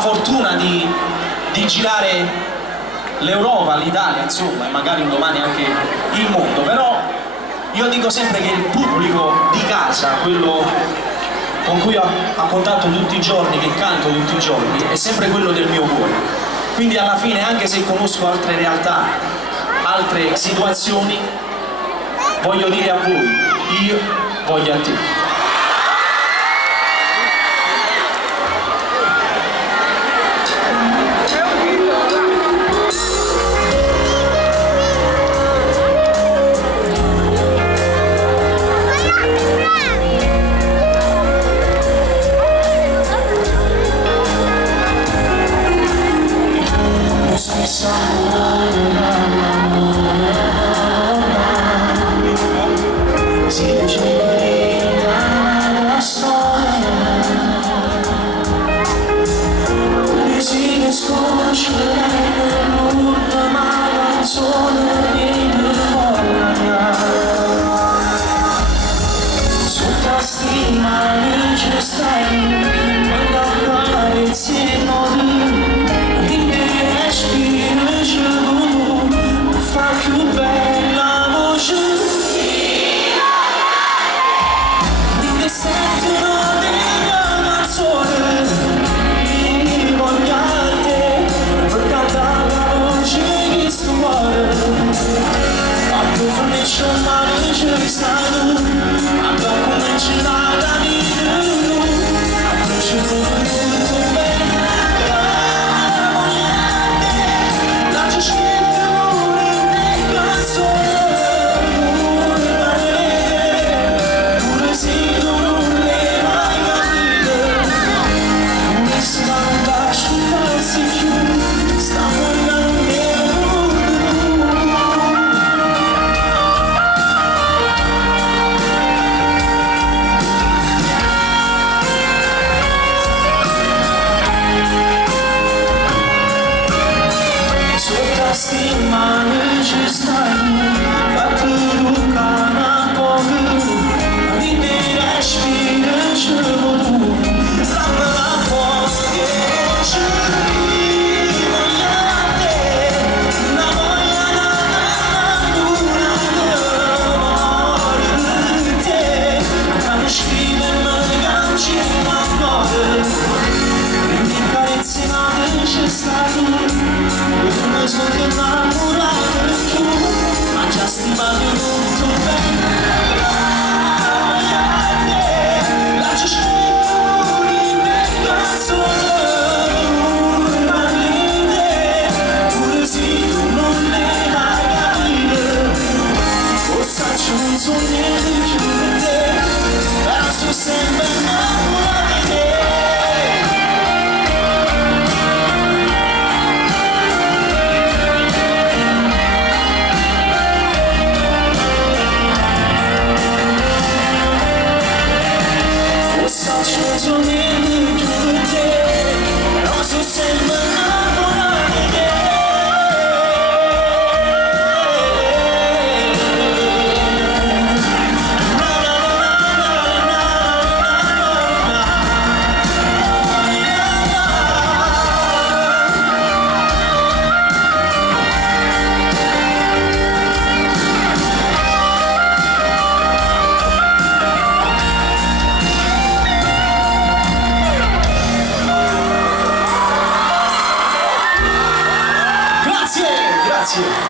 fortuna di girare l'Europa, l'Italia, insomma, e magari un domani anche il mondo, però io dico sempre che il pubblico di casa, quello con cui ho a contatto tutti i giorni, che canto tutti i giorni, è sempre quello del mio cuore. Quindi alla fine, anche se conosco altre realtà, altre situazioni, voglio dire a voi, io voglio a te. Grazie.